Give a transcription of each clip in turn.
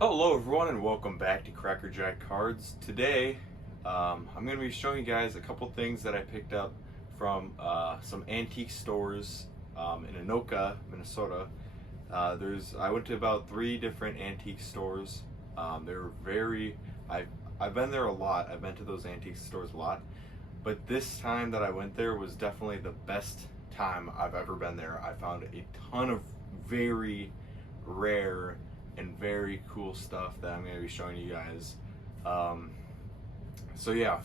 Hello everyone and welcome back to Cracker Jack Cards. Today I'm going to be showing you guys a couple things that I picked up from some antique stores in Anoka, Minnesota. I went to about 3 different antique stores. They're very, I've been there a lot. I've been to those antique stores a lot. But this time that I went there was definitely the best time I've ever been there. I found a ton of very rare and very cool stuff that I'm going to be showing you guys. So yeah,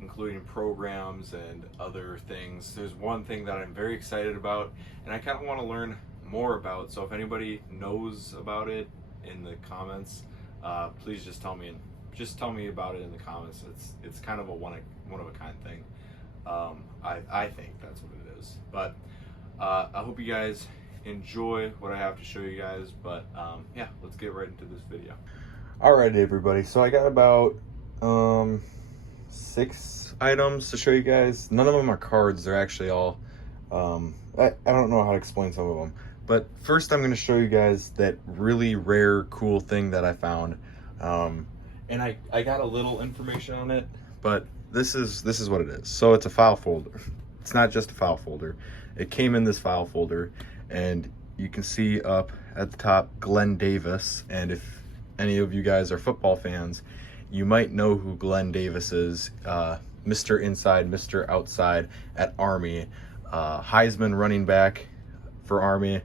including programs and other things. There's one thing that I'm very excited about and I kind of want to learn more about. So if anybody knows about it in the comments, please just tell me about it in the comments. It's kind of a one of a kind thing. I think that's what it is. But I hope you guys enjoy what I have to show you guys, but yeah, let's get right into this video. Alright everybody, so I got about 6 items to show you guys. None of them are cards, they're actually all I don't know how to explain some of them, but first I'm going to show you guys that really rare cool thing that I found, and I got a little information on it, but this is what it is. So it's a file folder. It's not just a file folder, it came in this file folder. And you can see up at the top Glenn Davis, and if any of you guys are football fans, you might know who Glenn Davis is. Mr. Inside, Mr. Outside at Army, Heisman running back for Army.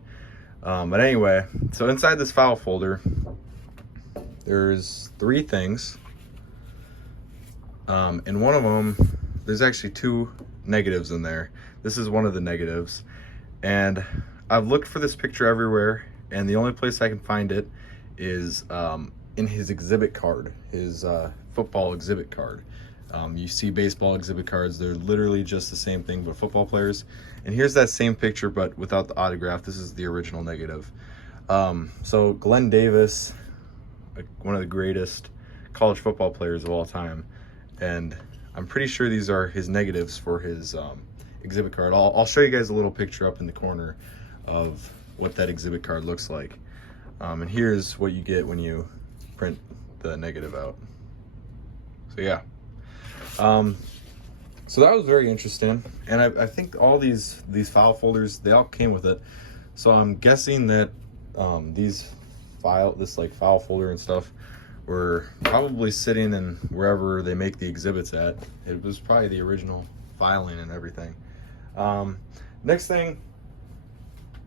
But anyway, so inside this file folder there's 3 things, and one of them, there's actually 2 negatives in there. This is one of the negatives, and I've looked for this picture everywhere, and the only place I can find it is in his exhibit card, his football exhibit card. You see baseball exhibit cards, they're literally just the same thing but football players. And here's that same picture but without the autograph. This is the original negative. So Glenn Davis, one of the greatest college football players of all time, and I'm pretty sure these are his negatives for his exhibit card. I'll show you guys a little picture up in the corner of what that exhibit card looks like, and here's what you get when you print the negative out. So yeah, so that was very interesting, and I think all these file folders, they all came with it. So I'm guessing that this file folder and stuff were probably sitting in wherever they make the exhibits at. It was probably the original filing and everything. Next thing,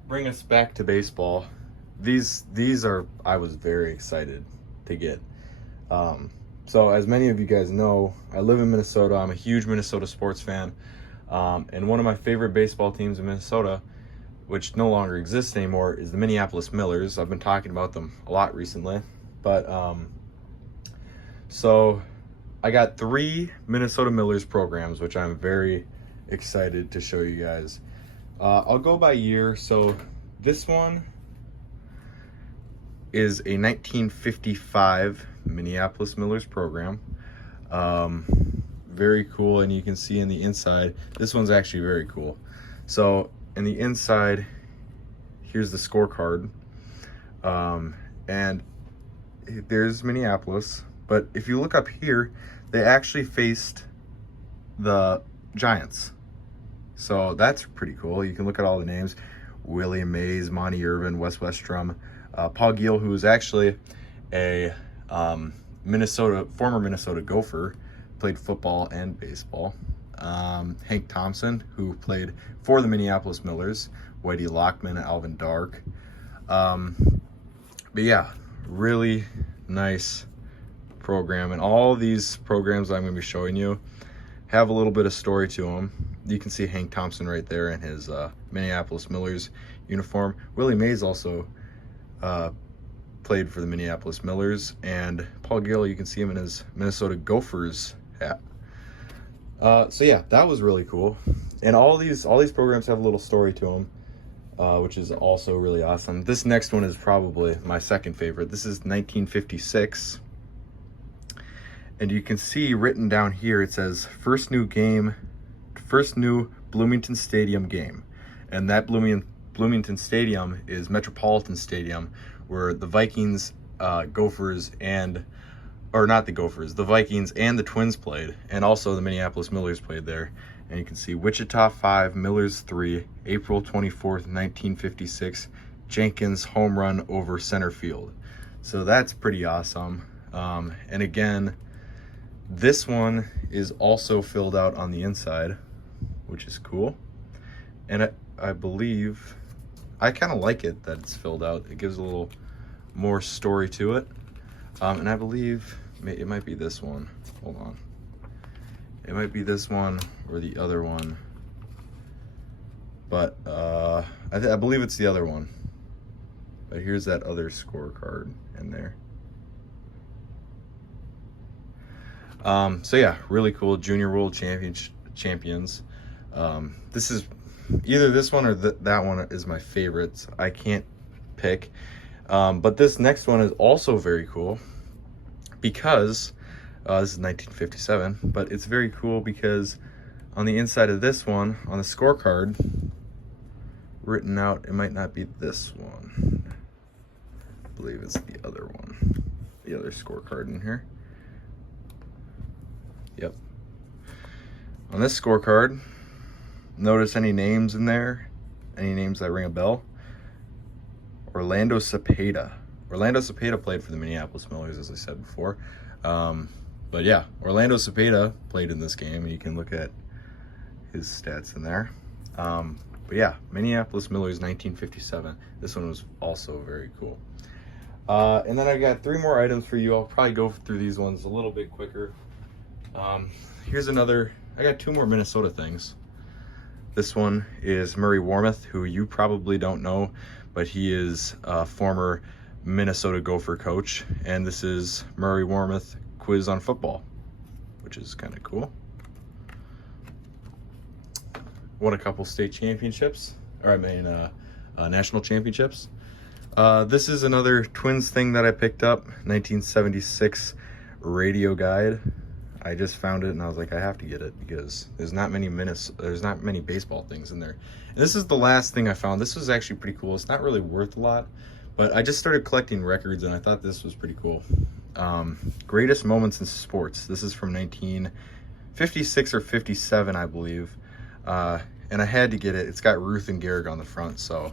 bring us back to baseball. These are, I was very excited to get. So as many of you guys know, I live in Minnesota. I'm a huge Minnesota sports fan, and one of my favorite baseball teams in Minnesota, which no longer exists anymore, is the Minneapolis Millers. I've been talking about them a lot recently, but so I got 3 Minnesota Millers programs, which I'm very excited to show you guys. I'll go by year. So this one is a 1955 Minneapolis Millers program. Very cool, and you can see in the inside, this one's actually very cool. So in the inside, here's the scorecard, and there's Minneapolis, but if you look up here, they actually faced the Giants. So that's pretty cool. You can look at all the names: Willie Mays, Monty Irvin, Wes Westrum, Paul Giel, who was actually a former Minnesota Gopher, played football and baseball. Hank Thompson, who played for the Minneapolis Millers, Whitey Lockman, Alvin Dark. But yeah, really nice program, and all these programs I'm going to be showing you have a little bit of story to them. You can see Hank Thompson right there in his Minneapolis Millers uniform. Willie Mays also played for the Minneapolis Millers, and Paul Giel, you can see him in his Minnesota Gophers hat. So yeah, that was really cool, and all these programs have a little story to them, which is also really awesome. This next one is probably my second favorite. This is 1956, and you can see written down here, it says first new Bloomington Stadium game, and that Bloomington Stadium is Metropolitan Stadium, where the Vikings Gophers or not the Gophers, the Vikings and the Twins played, and also the Minneapolis Millers played there. And you can see Wichita 5, Millers 3, April 24th, 1956, Jenkins home run over center field. So that's pretty awesome. And again, this one is also filled out on the inside, which is cool. And I believe, I kind of like it that it's filled out. It gives a little more story to it. And I believe it might be this one. Hold on. It might be this one or the other one. But I believe it's the other one. But here's that other scorecard in there. So yeah, really cool. Junior World Champions. This is either this one or that one is my favorites. I can't pick. But this next one is also very cool because this is 1957, but it's very cool because on the inside of this one, on the scorecard, written out, it might not be this one. I believe it's the other one, the other scorecard in here. Yep. On this scorecard, notice any names in there? Any names that ring a bell? Orlando Cepeda. Orlando Cepeda played for the Minneapolis Millers, as I said before. But yeah, Orlando Cepeda played in this game. You can look at his stats in there. But yeah, Minneapolis Millers 1957. This one was also very cool. And then I got 3 more items for you. I'll probably go through these ones a little bit quicker. Here's another, I got 2 more Minnesota things. This one is Murray Warmoth, who you probably don't know, but he is a former Minnesota Gopher coach. And this is Murray Warmoth quiz on football, which is kind of cool. Won a couple state championships, or I mean national championships. This is another Twins thing that I picked up, 1976 radio guide. I just found it and I was like, I have to get it because there's not many baseball things in there. And this is the last thing I found. This was actually pretty cool. It's not really worth a lot, but I just started collecting records and I thought this was pretty cool. Greatest moments in sports. This is from 1956 or 57, I believe. And I had to get it. It's got Ruth and Gehrig on the front, so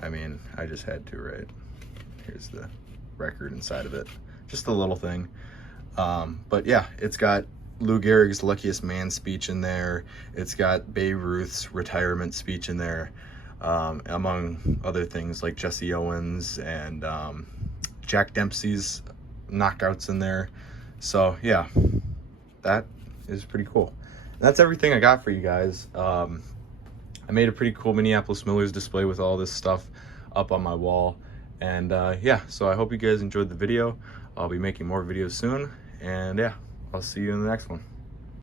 I mean, I just had to, right? Here's the record inside of it. Just a little thing. But yeah, it's got Lou Gehrig's Luckiest Man speech in there. It's got Babe Ruth's retirement speech in there, among other things like Jesse Owens and Jack Dempsey's knockouts in there. So yeah, that is pretty cool. And that's everything I got for you guys. I made a pretty cool Minneapolis Millers display with all this stuff up on my wall. And yeah, so I hope you guys enjoyed the video. I'll be making more videos soon. And yeah, I'll see you in the next one.